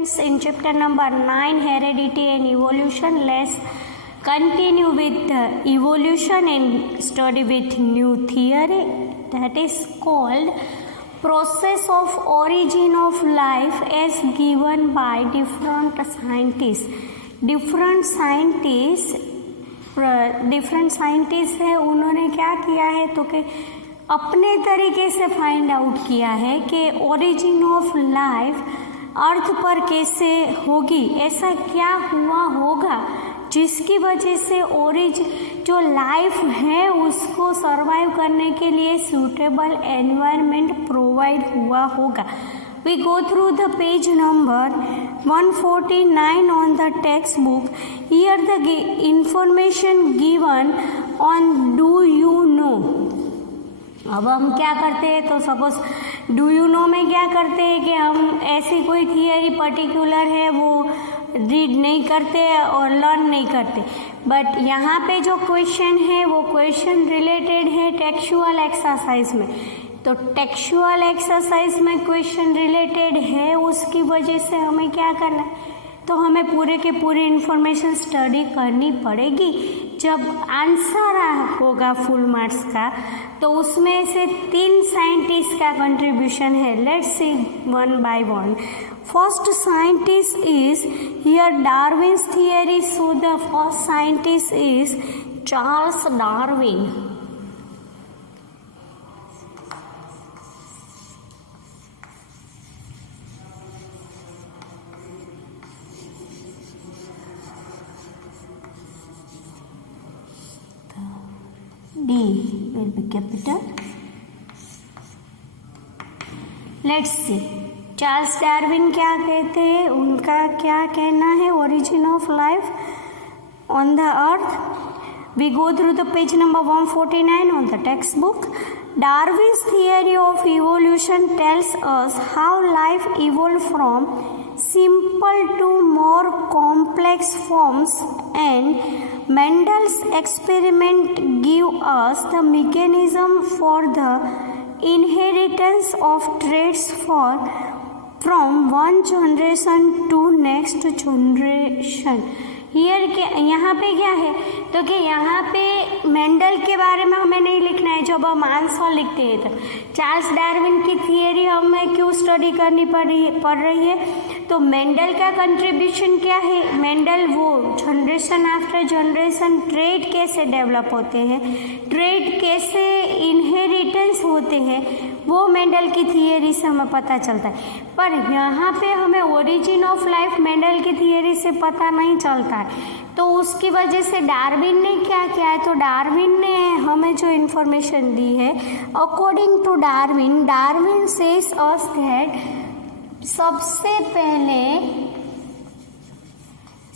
In chapter number 9, Heredity and Evolution, let's continue with the evolution and study with new theory that is called process of origin of life as given by different scientists. different scientists है, उन्होंने क्या किया है तो कि अपने तरीके से फाइंड आउट किया है कि ओरिजिन ऑफ लाइफ अर्थ पर कैसे होगी, ऐसा क्या हुआ होगा जिसकी वजह से जो लाइफ है उसको सरवाइव करने के लिए सूटेबल एनवायरनमेंट प्रोवाइड हुआ होगा. We go through the page number 149 on the textbook. Here the information given on do you know. अब हम क्या करते हैं तो सपोज डू यू नो में क्या करते हैं कि हम ऐसी कोई थियरी पर्टिकुलर है वो रीड नहीं करते और लर्न नहीं करते, बट यहाँ पे जो क्वेश्चन है वो क्वेश्चन रिलेटेड है टेक्सचुअल एक्सरसाइज में. तो टेक्सचुअल एक्सरसाइज में क्वेश्चन रिलेटेड है, उसकी वजह से हमें क्या करना है तो हमें पूरे के पूरी इंफॉर्मेशन स्टडी करनी पड़ेगी. जब आंसर होगा फुल मार्क्स का तो उसमें से 3 साइंटिस्ट का कंट्रीब्यूशन है. Let's see one by one. First scientist is here Darwin's theory. So the first scientist is Charles Darwin. D will be capital. Let's see. Charles Darwin क्या कहते हैं, उनका क्या कहना है origin of life on the earth. We go through the page number 149 on the textbook. Darwin's theory of evolution tells us how life evolved from simple to more complex forms, and Mendel's experiment give us the mechanism for the inheritance of traits from one generation to next generation. Here के यहाँ पे क्या है तो कि यहाँ पे मेंडल के बारे में हमें नहीं लिखना है. जब हम आंसर लिखते हैं तो चार्ल्स डार्विन की थियरी हमें क्यों स्टडी करनी पड़ रही है तो मेंडल का कंट्रीब्यूशन क्या है. मेंडल वो जनरेशन आफ्टर जनरेशन ट्रेड कैसे डेवलप होते हैं, ट्रेड कैसे इनहेरिटेंस होते हैं, वो मेंडल की थियरी से हमें पता चलता है. पर यहाँ पे हमें ओरिजिन ऑफ लाइफ मेंडल की थियरी से पता नहीं चलता है. तो उसकी वजह से डार्विन ने क्या किया है तो डार्विन ने हमें जो इन्फॉर्मेशन दी है according to Darwin says us that सबसे पहले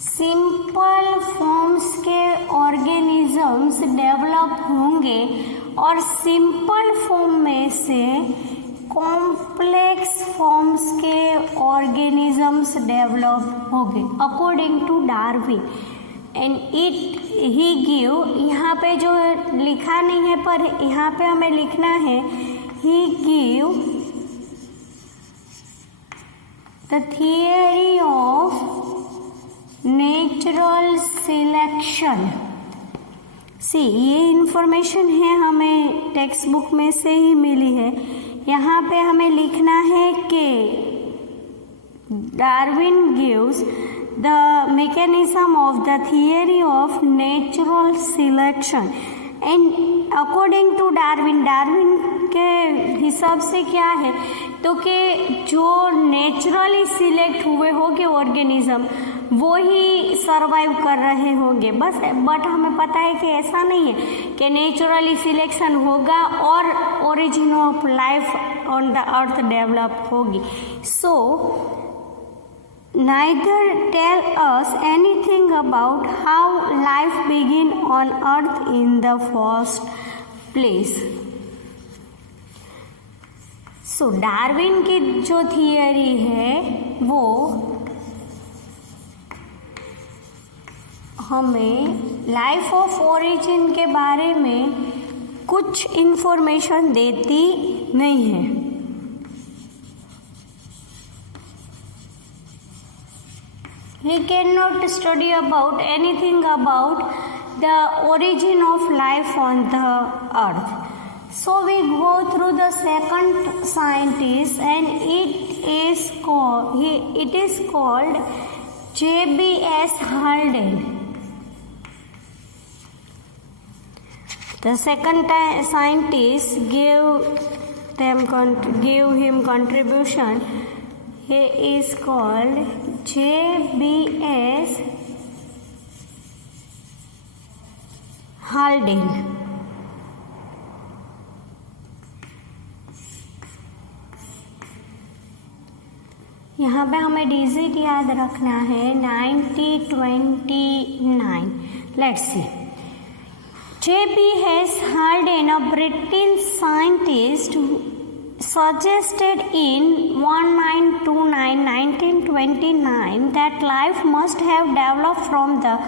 सिंपल फॉर्म्स के ऑर्गेनिजम्स डेवलप होंगे और सिंपल फॉर्म में से कॉम्प्लेक्स फॉर्म्स के ऑर्गेनिजम्स डेवलप होंगे according to Darwin. And he give, यहाँ पे जो लिखा नहीं है पर यहाँ पे हमें लिखना है ही give the theory of natural selection. ये इंफॉर्मेशन है हमें टेक्स्ट बुक में से ही मिली है. यहाँ पे हमें लिखना है कि Darwin gives the mechanism of the theory of natural selection and according to Darwin के हिसाब से क्या है तो कि जो नेचुरली सिलेक्ट हुए होंगे ऑर्गेनिज्म वो ही सरवाइव कर रहे होंगे बस. बट हमें पता है कि ऐसा नहीं है कि नेचुरली सिलेक्शन होगा और origin of life on the अर्थ डेवलप होगी. सो neither tell us anything about how life began on earth in the first place. So Darwin की जो थियरी है वो हमें लाइफ ऑफ ओरिजिन के बारे में कुछ इन्फॉर्मेशन देती नहीं है. he cannot study about anything about the origin of life on the earth. So we go through the second scientist, and it is called J.B.S. Haldane. The second scientist gave him contribution. He is called J.B.S. Haldane. यहाँ पे हमें डिजिट याद रखना है 9029. Let's see. J.B.S. Haldane, a British scientist, suggested in 1929 that life must have developed from the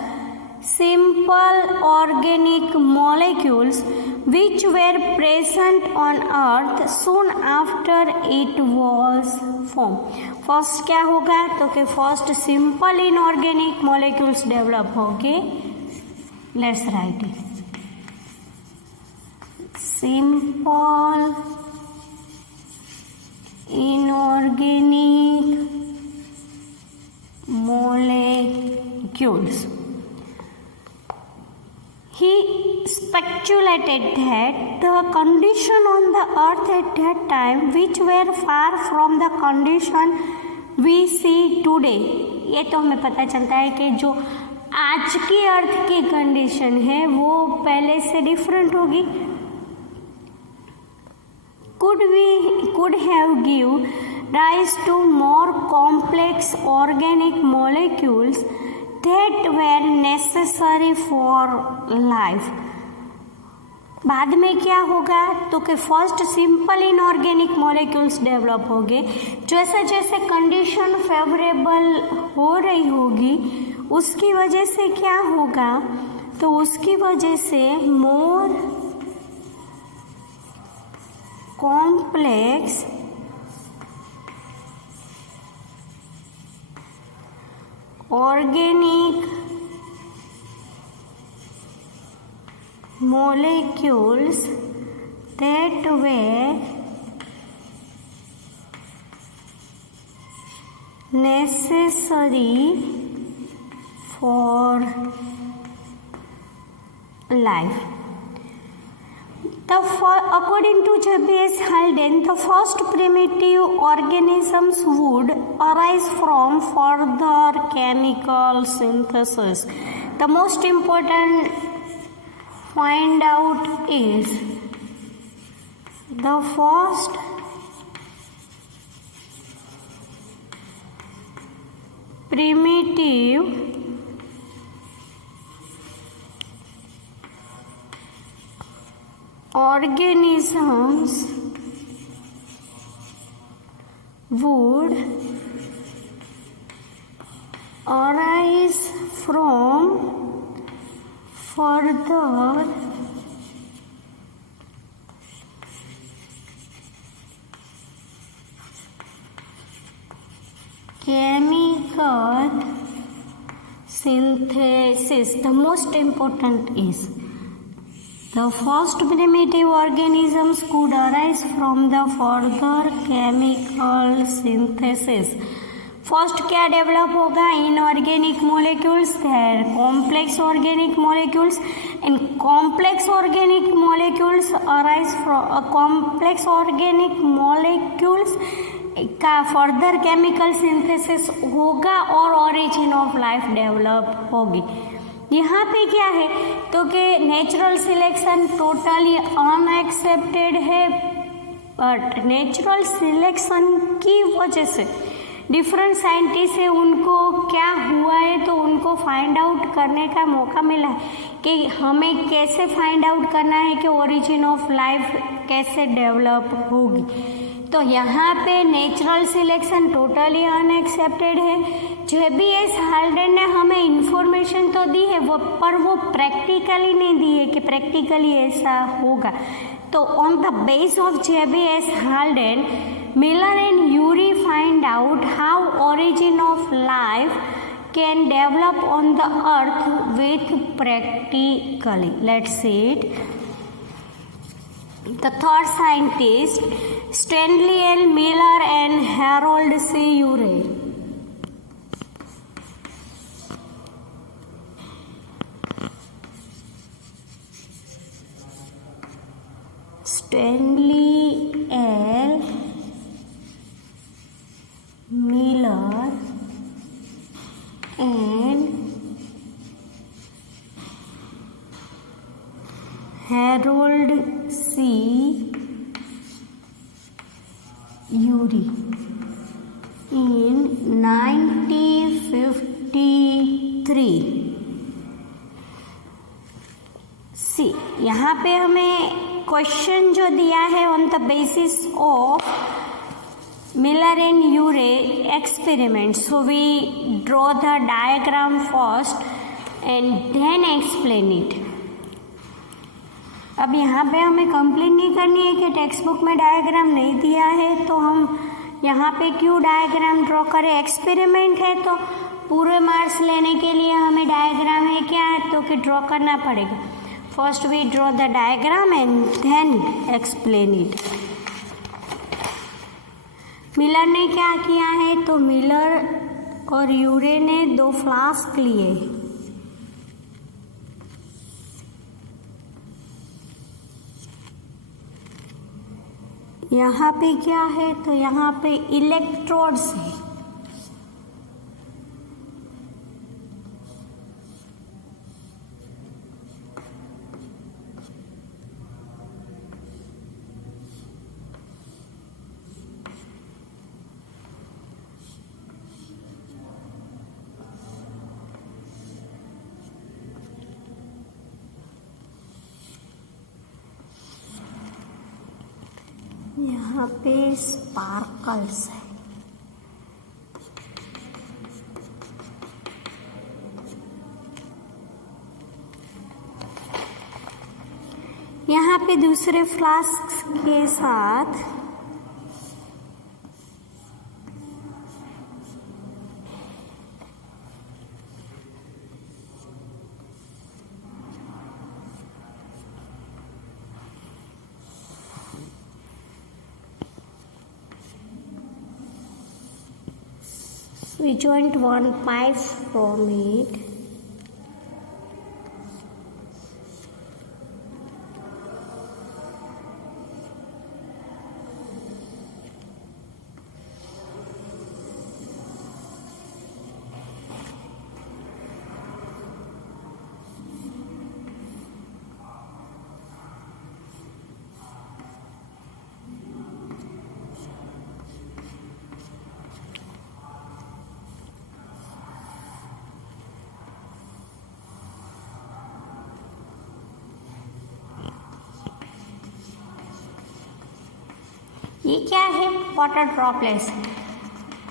simple organic molecules which were present on earth soon after it was formed. First क्या होगा? तो कि first simple inorganic molecules develop होंगे. Let's write it. Simple inorganic molecules. He speculated that the condition on the earth at that time which were far from the condition we see today. ये तो हमें पता चलता है कि जो आज की अर्थ की कंडीशन है वो पहले से डिफरेंट होगी. could have give rise to more complex organic molecules that were necessary for life. बाद में क्या होगा? तो कि first simple inorganic molecules develop होंगे. जैसे जैसे कंडीशन फेवरेबल हो रही होगी उसकी वजह से क्या होगा? तो उसकी वजह से मोर complex organic molecules that were necessary for life. According to J.B.S. Haldane, the first primitive organisms would arise from further chemical synthesis. The most important find out is the first primitive organisms would arise from further chemical synthesis. The most important is the first primitive organisms could arise from the further chemical synthesis. First क्या develop होगा? Inorganic molecules, there complex organic molecules, and complex organic molecules arise from complex organic molecules का further chemical synthesis होगा और origin of life develop होगी. यहाँ पे क्या है? तो कि नेचुरल सिलेक्शन टोटली अनएक्सेप्टेड है, बट नेचुरल सिलेक्शन की वजह से डिफरेंट साइंटिस्ट है, उनको क्या हुआ है तो उनको फाइंड आउट करने का मौका मिला है कि हमें कैसे फाइंड आउट करना है कि ओरिजिन ऑफ लाइफ कैसे डेवलप होगी. तो यहाँ पे नेचुरल सिलेक्शन टोटली अनएक्सेप्टेड है. J.B.S. हाल्डेन ने हमें इंफॉर्मेशन तो दी है वो, पर वो प्रैक्टिकली नहीं दी है कि प्रैक्टिकली ऐसा होगा. तो on the base of J.B.S. Haldane, Miller and Urey find out how origin of life can develop on the earth with practically. Let's see it. The third scientist, Stanley L. Miller and Harold C. Urey. Stanley L. Miller and Harold C. Urey in 1953. सी यहाँ पे हमें क्वेश्चन जो दिया है on the basis of Miller and Urey experiment. So we draw the diagram first and then explain it. अब यहाँ पे हमें कंप्लेन नहीं करनी है कि टेक्स्ट बुक में डायग्राम नहीं दिया है तो हम यहाँ पे क्यों डायग्राम ड्रॉ करें. एक्सपेरिमेंट है तो पूरे मार्क्स लेने के लिए हमें डायग्राम है क्या है तो कि ड्रॉ करना पड़ेगा. First we draw the diagram and then explain it. Miller ने क्या किया है तो मिलर और यूरे ने 2 फ्लास्क लिए. यहाँ पे क्या है तो यहाँ पे इलेक्ट्रोड्स है. यहाँ पे स्पार्कल्स है. यहाँ पे दूसरे फ्लास्क के साथ we joined one pipe from it. ये क्या है वाटर ड्रॉपलेट्स.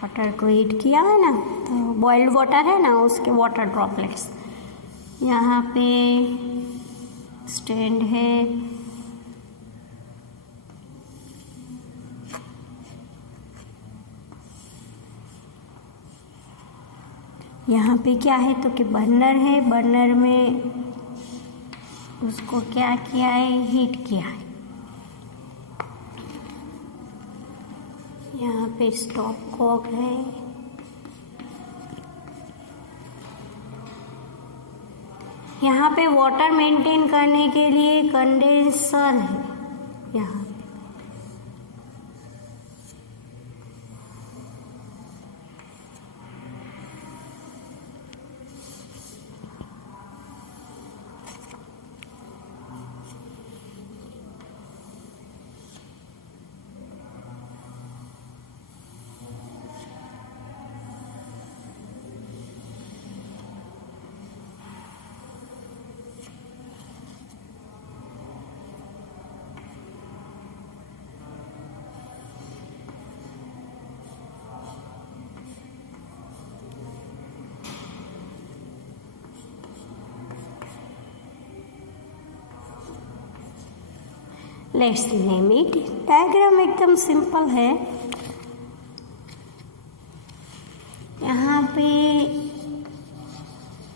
वाटर को हीट किया है ना तो बॉइल्ड वाटर है ना उसके वाटर ड्रॉपलेट्स. यहाँ पे स्टैंड है. यहाँ पे क्या है तो कि बर्नर है. बर्नर में उसको क्या किया है हीट किया है. यहाँ पे स्टॉप कॉक है. यहाँ पे वाटर मेंटेन करने के लिए कंडेंसर है. यहाँ लेट्स नेम इट. डायग्राम एकदम सिंपल है. यहाँ पे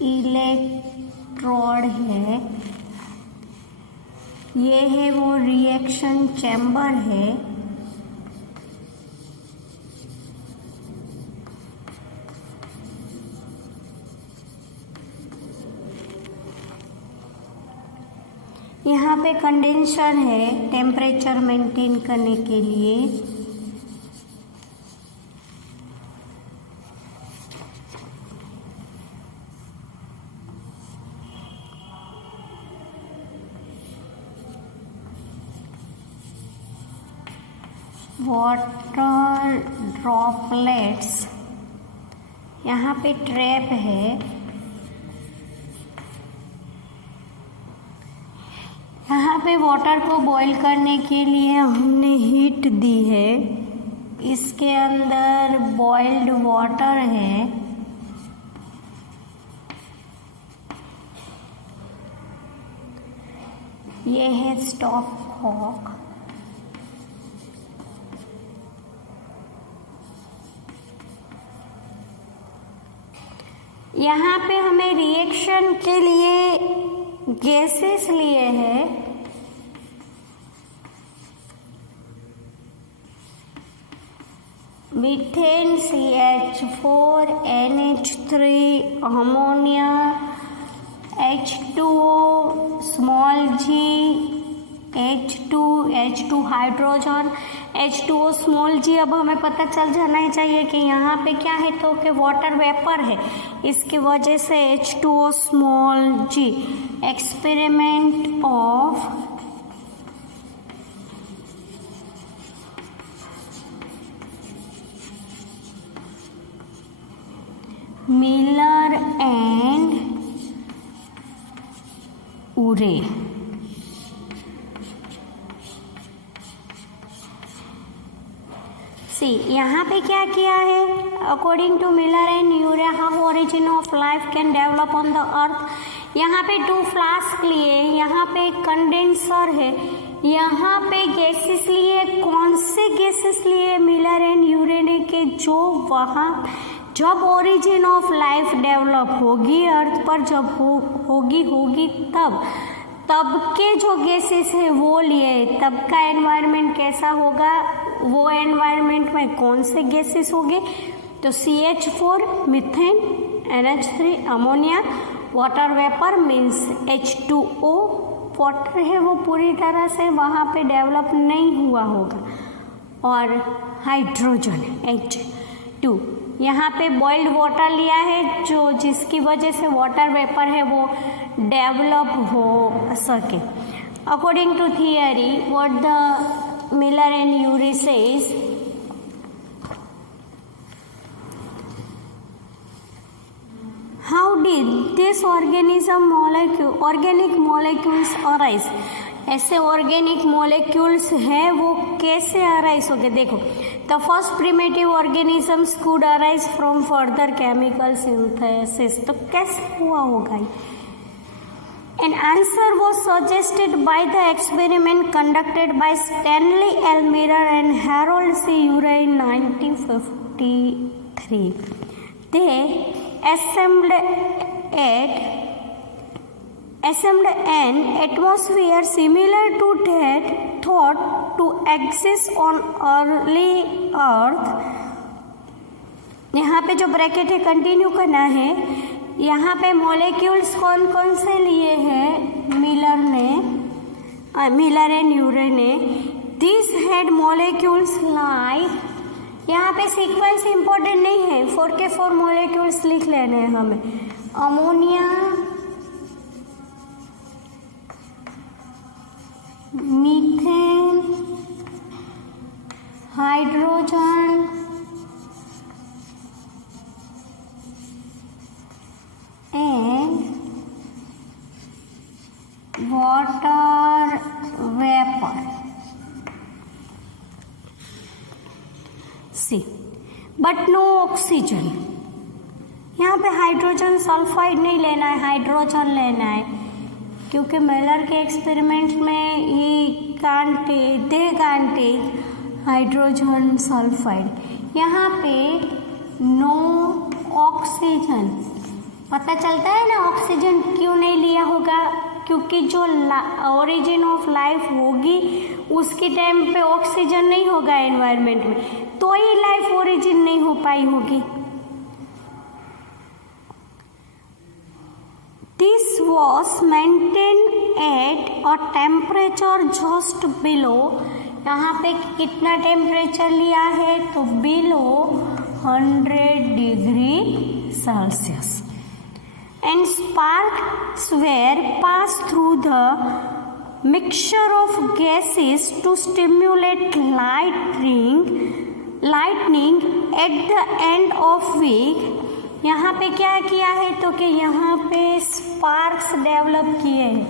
इलेक्ट्रोड है, ये है वो रिएक्शन चैम्बर है, यहाँ पे कंडेंसर है टेम्परेचर मेंटेन करने के लिए, वाटर ड्रॉपलेट्स, यहाँ पे ट्रैप है, यहाँ पे वाटर को बॉईल करने के लिए हमने हीट दी है, इसके अंदर बॉइल्ड वाटर है, ये है स्टॉप कॉक, यहाँ पे हमें रिएक्शन के लिए गैसेस लिए हैं, methane CH4, NH3, ammonia, H2O, small g, H2 hydrogen, H2O small g। अब हमें पता चल जाना ही चाहिए कि यहाँ पे क्या है, तो कि वाटर वेपर है, इसकी वजह से H2O small g। Experiment of Miller and Urey. यहाँ पे क्या किया है, according to Miller and Urey how origin of life can develop on the earth. यहाँ पे 2 फ्लास्क लिए, यहाँ पे कंडेंसर है, यहाँ पे गैसेस लिए। कौन से गैसेस लिए, मिलर एंड यूरे ने, के जो वहाँ जब ओरिजिन ऑफ लाइफ डेवलप होगी अर्थ पर, जब होगी तब के जो गैसेस है वो लिए। तब का एनवायरनमेंट कैसा होगा, वो एनवायरनमेंट में कौन से गैसेस होंगे, तो CH4 methane, NH3 ammonia, water vapour means H2O water है वो पूरी तरह से वहाँ पे डेवलप नहीं हुआ होगा, और हाइड्रोजन H2। यहाँ पे बॉइल्ड वाटर लिया है जो जिसकी वजह से वाटर वेपर है वो डेवलप हो सके। According to theory what the Miller and Urey says, how did this organic molecules arise. ऐसे ऑर्गेनिक मॉलिक्यूल्स हैं वो कैसे अराइज हो गए। देखो, the first primitive organisms could arise from further chemical synthesis. तो कैसे हुआ होगा। An answer was suggested by the experiment conducted by Stanley L. Miller and Harold C. Urey in 1953. They assembled an atmosphere similar to that thought to exist on early Earth। यहाँ पे जो ब्रैकेट है कंटिन्यू करना है। यहाँ पे मॉलिक्यूल्स कौन कौन से लिए हैं मिलर एंड यूरे ने। दिस हैड मॉलिक्यूल्स लाइक, यहाँ पे सीक्वेंस इंपॉर्टेंट नहीं है, 4 के 4 मॉलिक्यूल्स लिख लेने हैं हमें। Ammonia, methane, hydrogen, water vapour. See but no oxygen. यहाँ पे हाइड्रोजन सल्फाइड नहीं लेना है, हाइड्रोजन लेना है, क्योंकि मिलर के एक्सपेरिमेंट में ये दे कांटे हाइड्रोजन सल्फाइड। यहाँ पे नो ऑक्सीजन, पता चलता है ना ऑक्सीजन क्यों नहीं लिया होगा, क्योंकि जो ओरिजिन ऑफ लाइफ होगी उसके टाइम पे ऑक्सीजन नहीं होगा एनवायरनमेंट में, तो ही लाइफ ओरिजिन नहीं हो पाई होगी। This was maintained at a temperature just below, यहाँ पे कितना टेम्परेचर लिया है तो बिलो 100 degree Celsius. And sparks were passed through the mixture of gases to stimulate lightning at the end of week। यहाँ पे क्या किया है तो कि यहाँ पे स्पार्क्स डेवलप किए हैं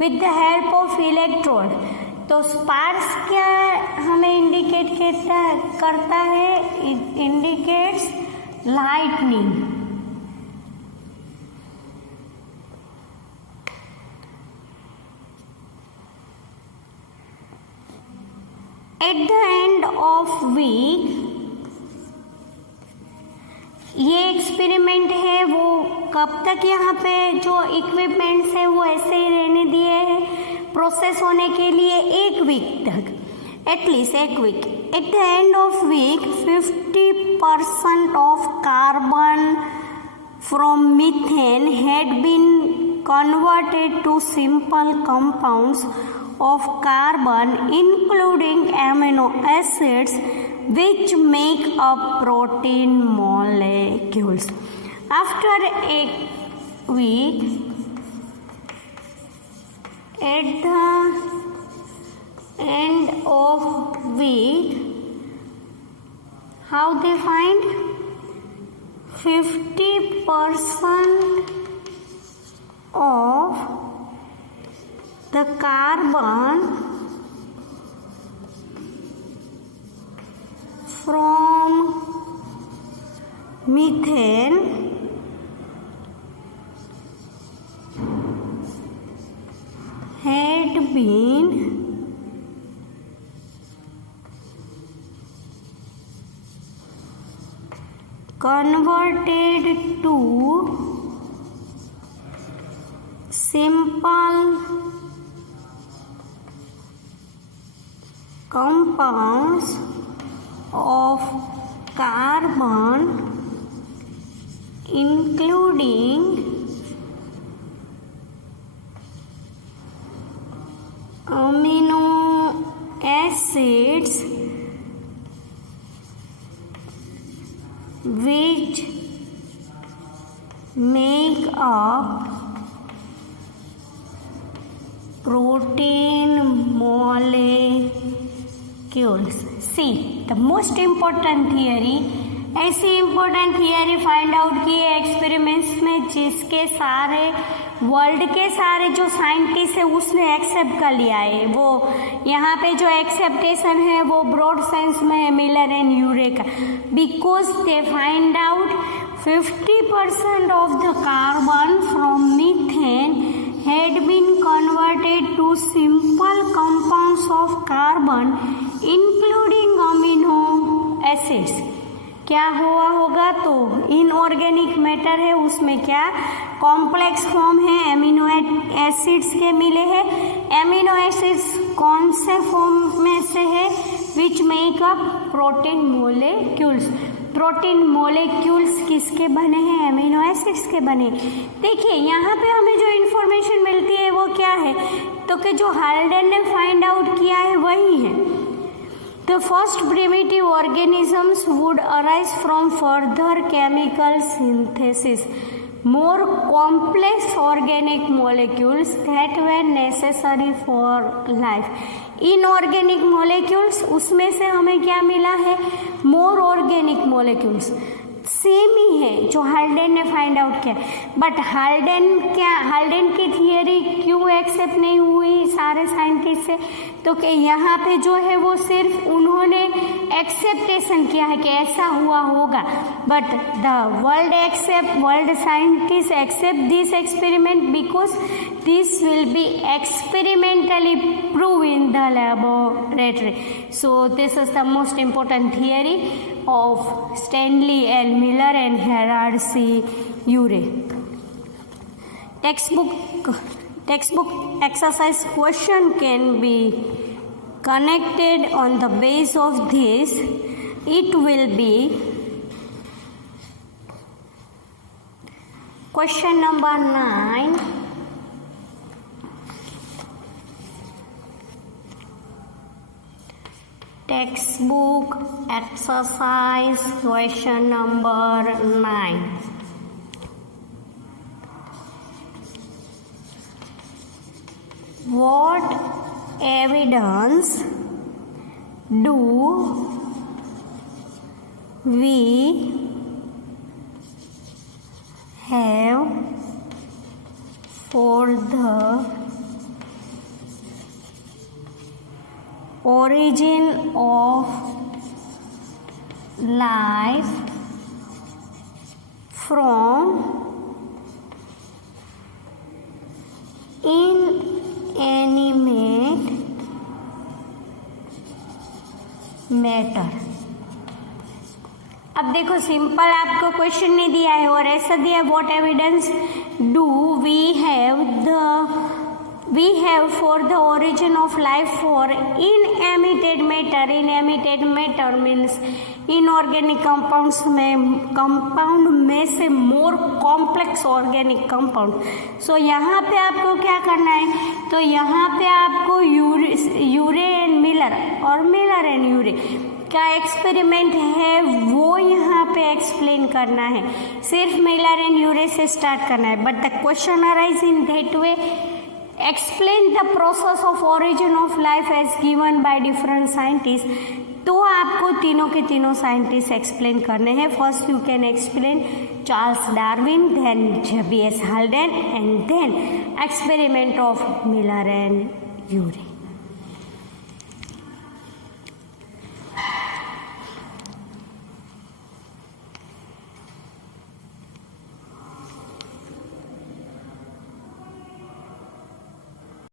with the help of electrode. तो स्पार्क्स क्या हमें इंडिकेट करता है, it indicates lightning. At the end of week, ये एक्सपेरिमेंट है वो कब तक यहाँ पे जो इक्विपमेंट्स है वो ऐसे ही रहने दिए हैं प्रोसेस होने के लिए 1 वीक तक, at least 1 week. At the end of week 50% of carbon from methane had been converted to simple compounds of carbon including amino acids which make up protein molecules. After a week, at the end of week, how they find 50% of the carbon from methane had been converted to simple compounds of carbon including amino acids which make up protein molecules. See, the most important theory, ऐसी important theory find out की है एक्सपेरिमेंट्स में जिसके सारे वर्ल्ड के सारे जो साइंटिस्ट है उसने एक्सेप्ट कर लिया है। वो यहाँ पे जो एक्सेप्टेशन है वो ब्रॉड सेंस में है मिलर एंड यूरे का, because they find out 50% of the carbon from methane had been converted to simple compounds of carbon including amino acids। क्या हुआ होगा तो इनऑर्गेनिक मैटर है उसमें क्या कॉम्प्लेक्स फॉर्म है एमिनो एसिड्स के मिले हैं। एमिनो एसिड्स कौन से फॉर्म में से है which make up protein molecules. Protein molecules किसके बने हैं एमिनो एसिड्स के बने। देखिए यहाँ पे हमें जो इन्फॉर्मेशन मिलती है वो क्या है तो कि जो हाल्डेन ने फाइंड आउट किया है वही है। The first primitive organisms would arise from further chemical synthesis, more complex organic molecules that were necessary for life। Inorganic molecules उसमें से हमें क्या मिला है मोर ऑर्गेनिक मॉलिक्यूल्स, सेम ही है जो हाल्डेन ने फाइंड आउट किया। बट हाल्डेन की थियरी क्यों एक्सेप्ट नहीं हुई सारे साइंटिस्ट से तो कि यहाँ पे जो है वो सिर्फ उन्होंने एक्सेप्टेशन किया है कि ऐसा हुआ होगा, but the world scientist accept this experiment because this will be experimentally prove in the laboratory। So this is the most important theory of Stanley L. Miller and Gerard C. Urey। textbook exercise question can be connected on the base of this. It will be question number 9. Textbook exercise question number 9. What evidence do we have for the origin of life from inanimate matter? अब देखो सिंपल आपको क्वेश्चन नहीं दिया है और ऐसा दिया है, what evidence do we have for the origin of life for inanimate matter. Inanimate matter means inorganic compound में से more complex organic compound. So यहाँ पे आपको क्या करना है, तो यहाँ पे आपको यूरे एंड मिलर और मिलर एंड यूरे का एक्सपेरिमेंट है वो यहाँ पे एक्सप्लेन करना है. सिर्फ मिलर एंड यूरे से स्टार्ट करना है. But the question arise in that way, explain the process of origin of life as given by different scientist. तो आपको तीनों के तीनों साइंटिस्ट एक्सप्लेन करने हैं. First you can explain Charles Darwin, then JBS Haldane and then experiment of Miller and you're.